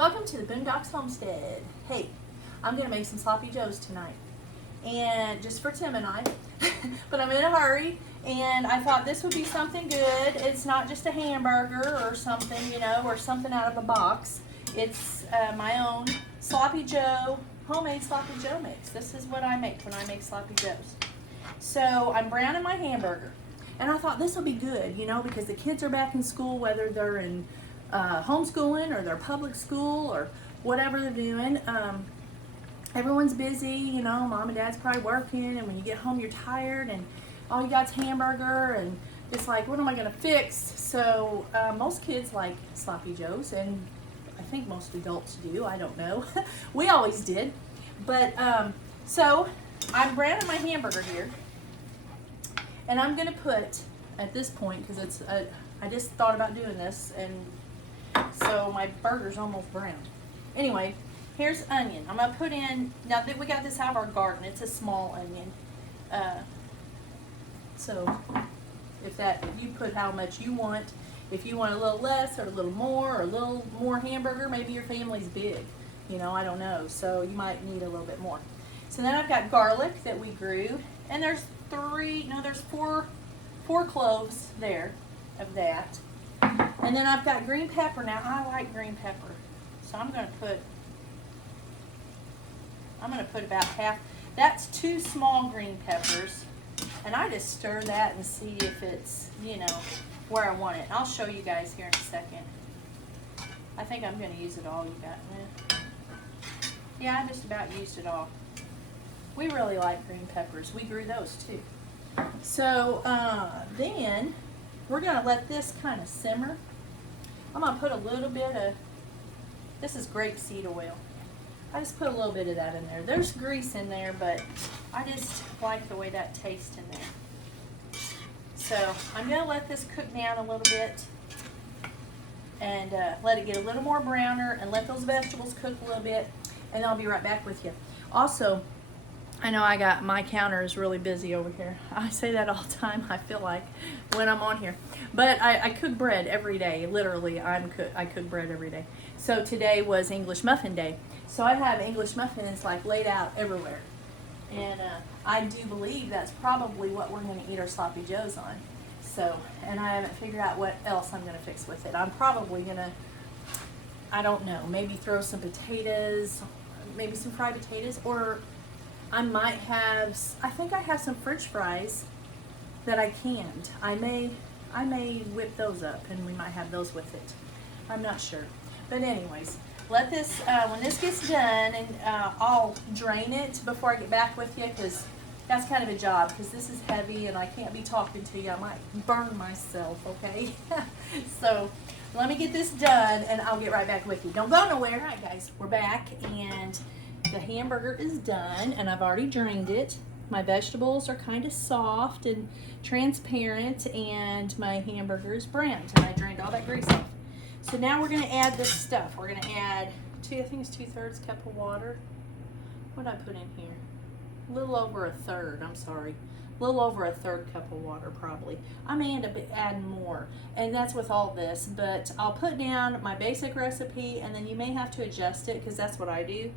Welcome to the Boondocks Homestead. Hey, I'm going to make some sloppy joes tonight. And just for Tim and I. But I'm in a hurry. And I thought this would be something good. It's not just a hamburger or something, you know, or something out of a box. It's my own sloppy joe, homemade sloppy joe mix. This is what I make when I make sloppy joes. So I'm browning my hamburger. And I thought this will be good, you know, because the kids are back in school, whether they're in homeschooling or they're public school or whatever they're doing. Everyone's busy, you know, mom and dad's probably working, and when you get home you're tired and all you got's hamburger, and it's like, what am I gonna fix? So most kids like sloppy joes, and I think most adults do, I don't know. We always did. But so I'm browning my hamburger here, and I'm gonna put, at this point, because it's I just thought about doing this, and so my burger's almost brown. Anyway, here's onion. I'm gonna put in, now that we got this out of our garden, it's a small onion. So if you put how much you want, if you want a little less or a little more or a little more hamburger, maybe your family's big, you know, I don't know. So you might need a little bit more. So then I've got garlic that we grew, and there's four cloves there of that. And then I've got green pepper. Now I like green pepper, so I'm going to put about half. That's 2 small green peppers, and I just stir that and see if it's, you know, where I want it. I'll show you guys here in a second. I think I'm going to use it all. You got it? Yeah, I just about used it all. We really like green peppers. We grew those too. So then we're going to let this kind of simmer. I'm going to put a little bit of, this is grapeseed oil. I just put a little bit of that in there. There's grease in there, but I just like the way that tastes in there. So I'm going to let this cook down a little bit and let it get a little more browner, and let those vegetables cook a little bit, and I'll be right back with you. Also, I know my counter is really busy over here. I say that all the time, I feel like, when I'm on here. But I cook bread every day. Literally, I cook bread every day. So today was English muffin day. So I have English muffins like laid out everywhere. And I do believe that's probably what we're going to eat our sloppy joes on. So, and I haven't figured out what else I'm going to fix with it. I'm probably going to, I don't know, maybe throw some potatoes, maybe some fried potatoes, or I might have, I think I have some French fries that I canned. I may whip those up, and we might have those with it. I'm not sure. But anyways, let this, when this gets done, and I'll drain it before I get back with you, because that's kind of a job, because this is heavy and I can't be talking to you. I might burn myself, okay? So let me get this done, and I'll get right back with you. Don't go nowhere. All right, guys, we're back, and the hamburger is done, and I've already drained it. My vegetables are kind of soft and transparent, and my hamburger is browned, and I drained all that grease off. So now we're going to add this stuff. We're going to add, I think it's 2/3 cup of water. What did I put in here? A little over 1/3, I'm sorry. A little over 1/3 cup of water, probably. I may end up adding more, and that's with all this, but I'll put down my basic recipe, and then you may have to adjust it, because that's what I do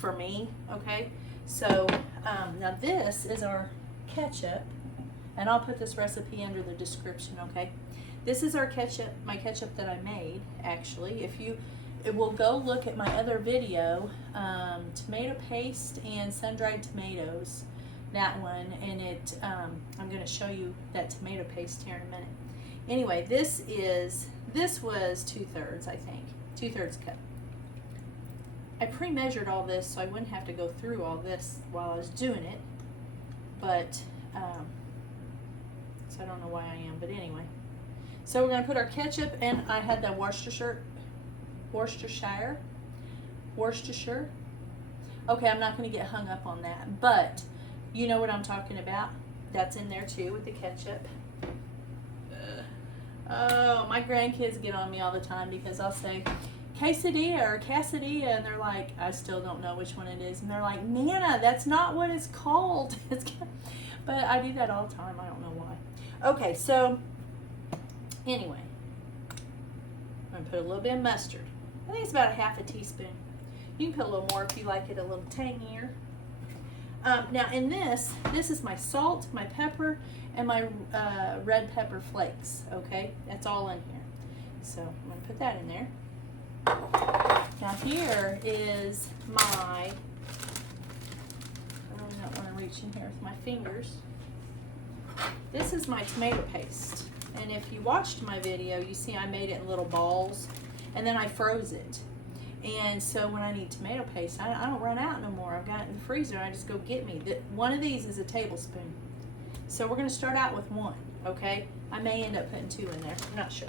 for me, okay? So now this is our ketchup, and I'll put this recipe under the description, okay? This is our ketchup, my ketchup that I made, actually. It will go look at my other video, tomato paste and sun-dried tomatoes, that one, and I'm going to show you that tomato paste here in a minute. Anyway, this was 2/3, I think, 2/3 cup. I pre-measured all this so I wouldn't have to go through all this while I was doing it, but so I don't know why I am, but anyway. So we're going to put our ketchup, and I had the Worcestershire. Okay, I'm not going to get hung up on that, but you know what I'm talking about. That's in there too with the ketchup. Oh, my grandkids get on me all the time because I'll say quesadilla or quesadilla, and they're like, I still don't know which one it is, and they're like, Nana, that's not what it's called. But I do that all the time. I don't know why. Okay, so anyway, I'm going to put a little bit of mustard. think it's about a half a teaspoon. You can put a little more if you like it a little tangier. Now in this is my salt, my pepper, and my red pepper flakes, okay? That's all in here. So I'm gonna put that in there. Now here is my, I really don't want to reach in here with my fingers. This is my tomato paste. And if you watched my video, you see I made it in little balls and then I froze it. And so when I need tomato paste, I don't run out no more. I've got it in the freezer and I just go get me. One of these is a tablespoon. So we're gonna start out with one, okay? I may end up putting two in there, I'm not sure.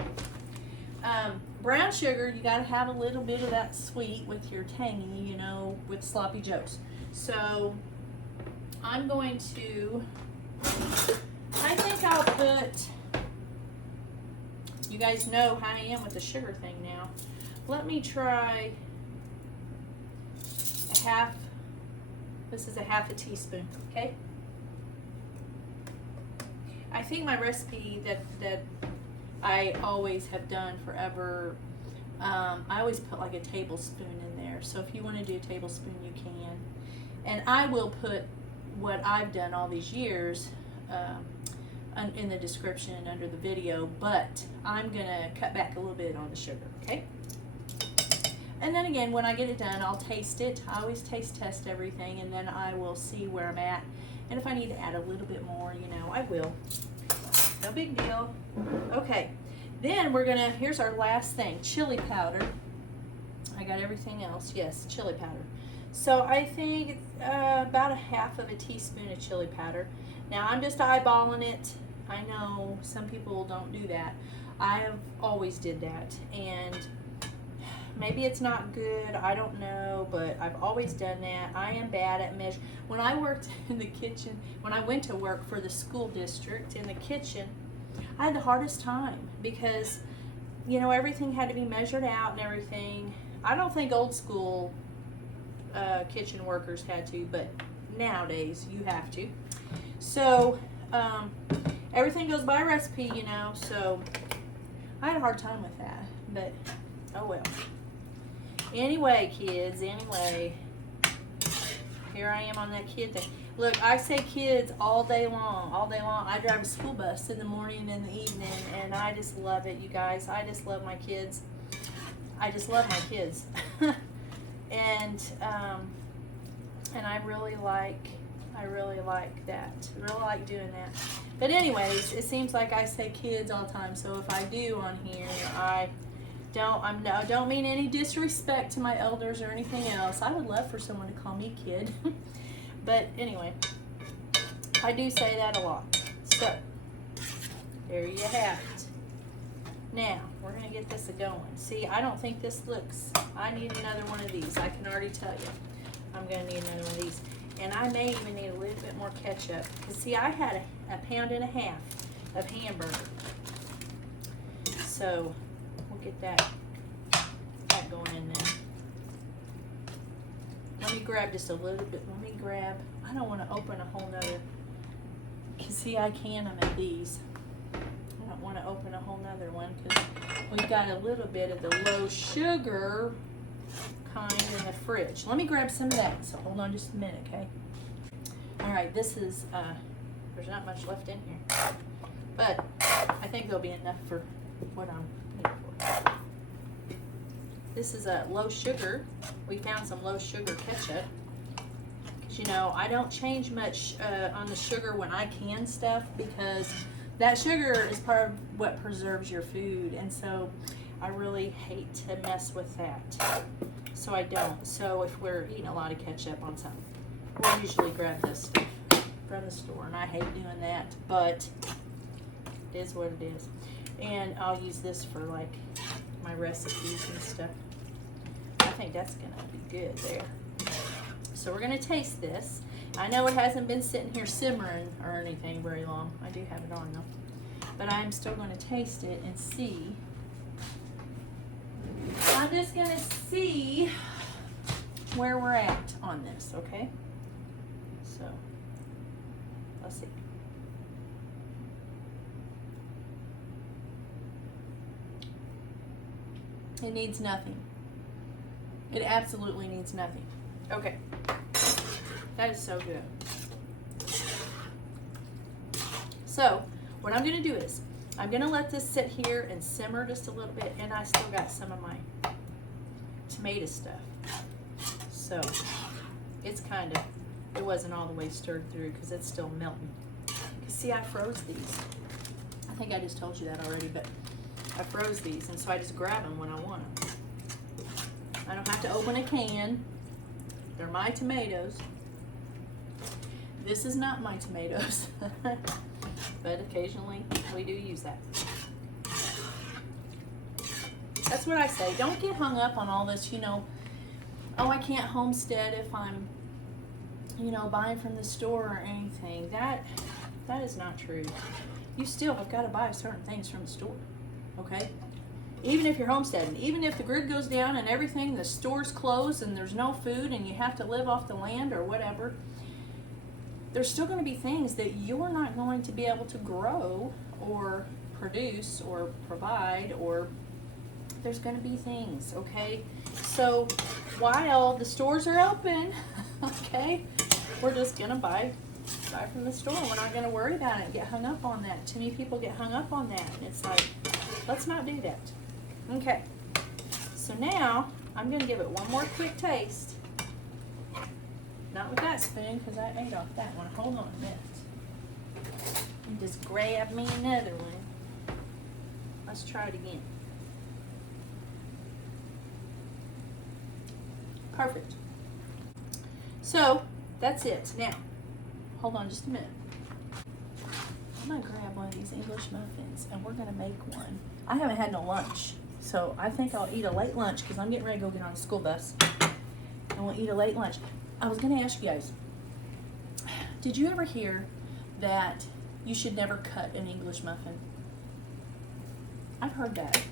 Brown sugar, you gotta have a little bit of that sweet with your tangy, you know, with sloppy joes. So I'm going to, I think I'll put, you guys know how I am with the sugar thing now. Let me try a half, this is a half a teaspoon, okay? I think my recipe that I always have done forever, I always put like a tablespoon in there. So if you want to do a tablespoon, you can. And I will put what I've done all these years in the description under the video, but I'm gonna cut back a little bit on the sugar, okay? And then again, when I get it done, I'll taste it. I always taste test everything, and then I will see where I'm at. And if I need to add a little bit more, you know, I will. No big deal. Okay, then we're gonna, here's our last thing, chili powder. I got everything else, yes, chili powder. So I think it's about a half of a teaspoon of chili powder. Now I'm just eyeballing it. I know some people don't do that. I have always did that, and maybe it's not good, I don't know, but I've always done that. I am bad at measure. When I worked in the kitchen, when I went to work for the school district in the kitchen, I had the hardest time because, you know, everything had to be measured out and everything. I don't think old school kitchen workers had to, but nowadays you have to. So everything goes by recipe, you know, so I had a hard time with that, but oh well. Anyway, kids, anyway, here I am on that kid thing. Look, I say kids all day long, all day long. I drive a school bus in the morning and the evening, and I just love it, you guys. I just love my kids. I just love my kids. And I really like that. I really like doing that. But anyways, it seems like I say kids all the time, so if I do on here, I don't mean any disrespect to my elders or anything else. I would love for someone to call me kid. But anyway, I do say that a lot. So, there you have it. Now, we're going to get this going. See, I don't think this looks, I need another one of these. I can already tell you. I'm going to need another one of these. And I may even need a little bit more ketchup. Because see, I had a pound and a half of hamburger. So, we'll get that going in there. Let me grab just a little bit. Let me grab, I don't want to open a whole nother, because see, I can them at these. I don't want to open a whole nother one because we've got a little bit of the low sugar kind in the fridge. Let me grab some of that. So hold on just a minute, okay? All right, this is, there's not much left in here, but I think there'll be enough for what I'm needing for. This is a low sugar. We found some low sugar ketchup. Because, you know, I don't change much on the sugar when I can stuff because that sugar is part of what preserves your food. And so I really hate to mess with that. So I don't. So if we're eating a lot of ketchup on something, we'll usually grab this stuff from the store. And I hate doing that, but it is what it is. And I'll use this for like my recipes and stuff. I think that's gonna be good there. So we're gonna taste this. I know it hasn't been sitting here simmering or anything very long. I do have it on though. But I'm still gonna taste it and see. I'm just gonna see where we're at on this, okay? So, let's see. It needs nothing. It absolutely needs nothing. Okay. That is so good. So, what I'm going to do is, I'm going to let this sit here and simmer just a little bit, and I still got some of my tomato stuff. So, it's kind of, it wasn't all the way stirred through because it's still melting. See, I froze these. I think I just told you that already, but I froze these, and so I just grab them when I want them. I don't have to open a can. They're my tomatoes. This is not my tomatoes, but occasionally we do use that. That's what I say. Don't get hung up on all this, you know, oh, I can't homestead if I'm, you know, buying from the store or anything. That is not true. You still have got to buy certain things from the store, okay? Even if you're homesteading, even if the grid goes down and everything, the store's closed and there's no food and you have to live off the land or whatever, there's still going to be things that you're not going to be able to grow or produce or provide, or there's going to be things, okay? So while the stores are open, okay, we're just going to buy from the store. We're not going to worry about it and get hung up on that. Too many people get hung up on that, and it's like, let's not do that. Okay, so now I'm going to give it one more quick taste. Not with that spoon, because I ate off that one. Hold on a minute. And just grab me another one. Let's try it again. Perfect. So, that's it. Now, hold on just a minute. I'm going to grab one of these English muffins, and we're going to make one. I haven't had no lunch, so I think I'll eat a late lunch because I'm getting ready to go get on the school bus. And we'll eat a late lunch. I was going to ask you guys, did you ever hear that you should never cut an English muffin? I've heard that.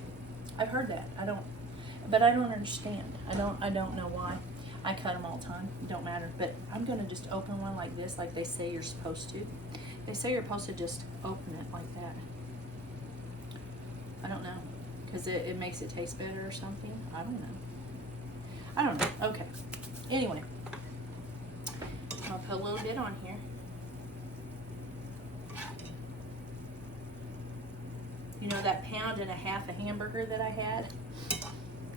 But I don't understand. I don't know why. I cut them all the time. It don't matter. But I'm going to just open one like this, like they say you're supposed to. They say you're supposed to just open it like that. I don't know. Because it makes it taste better or something. I don't know. Okay. Anyway. I'll put a little bit on here. You know that pound and a half of hamburger that I had?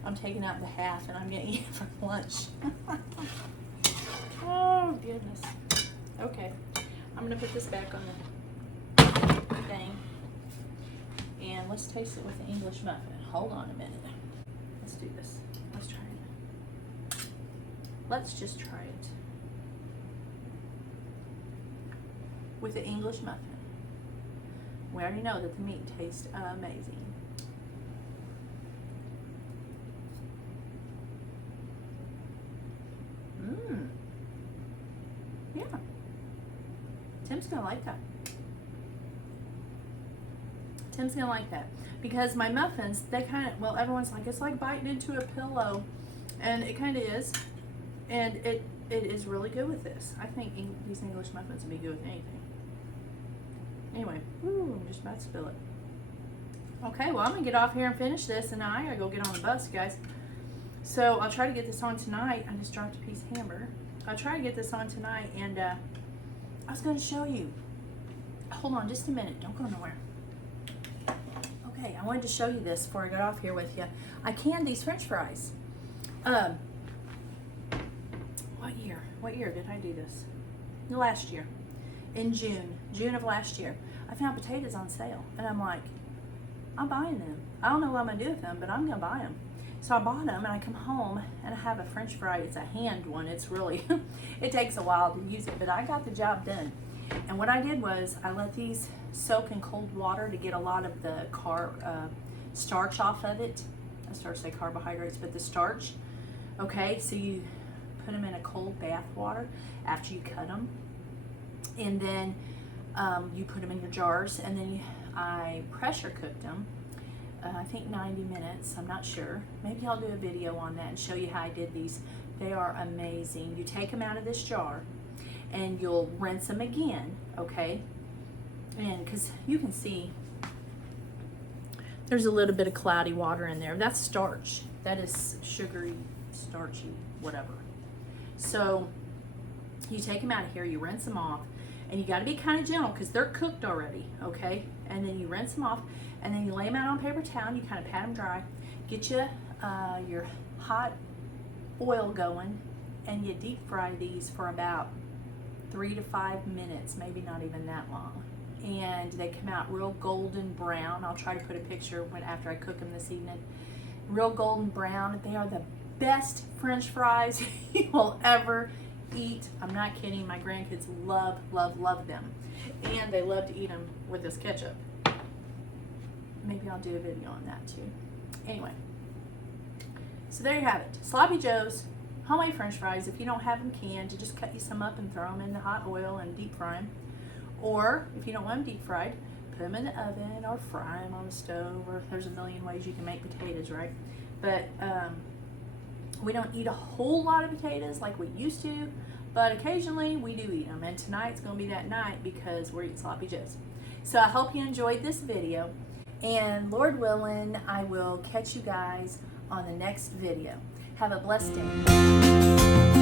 I'm taking out the half and I'm going to eat it for lunch. Oh, goodness. Okay. I'm going to put this back on the thing. And let's taste it with the English muffin. Hold on a minute. Let's do this. Let's try it. Let's just try it. With the English muffin. We already know that the meat tastes amazing. Yeah. Tim's gonna like that. Tim's gonna like that. Because my muffins, they kind of, well, everyone's like, it's like biting into a pillow. And it kind of is. And it is really good with this. I think these English muffins would be good with anything. Anyway, ooh, I'm just about to spill it. Okay, well, I'm going to get off here and finish this, and now I got to go get on the bus, guys. So I'll try to get this on tonight. I just dropped a piece of hamburger. I'll try to get this on tonight, and I was going to show you. Hold on just a minute. Don't go nowhere. Okay, I wanted to show you this before I got off here with you. I canned these French fries. What year did I do this? Last year. In June of last year. I found potatoes on sale, and I'm like, I'm buying them. I don't know what I'm going to do with them, but I'm going to buy them. So I bought them, and I come home, and I have a French fry. It's a hand one. It's really, it takes a while to use it, but I got the job done. And what I did was I let these soak in cold water to get a lot of the starch off of it. I started to say carbohydrates, but the starch. Okay, so you put them in a cold bath water after you cut them. And then you put them in your jars, and then I pressure cooked them, I think 90 minutes, I'm not sure. Maybe I'll do a video on that and show you how I did these. They are amazing. You take them out of this jar, and you'll rinse them again, okay? And because you can see there's a little bit of cloudy water in there. That's starch. That is sugary starchy, whatever. So you take them out of here, you rinse them off, and you got to be kind of gentle because they're cooked already, okay? And then you rinse them off, and then you lay them out on paper towel, and you kind of pat them dry. Get you your hot oil going, and you deep fry these for about 3 to 5 minutes, maybe not even that long. And they come out real golden brown. I'll try to put a picture after I cook them this evening. Real golden brown. They are the best French fries you will ever eat. I'm not kidding. My grandkids love, love, love them. And they love to eat them with this ketchup. Maybe I'll do a video on that too. Anyway, so there you have it. Sloppy Joe's homemade French fries. If you don't have them canned, you just cut you some up and throw them in the hot oil and deep fry them. Or if you don't want them deep fried, put them in the oven or fry them on the stove. Or there's a million ways you can make potatoes, right? But we don't eat a whole lot of potatoes like we used to, but occasionally we do eat them. And tonight's going to be that night because we're eating Sloppy Joe's. So I hope you enjoyed this video. And Lord willing, I will catch you guys on the next video. Have a blessed day.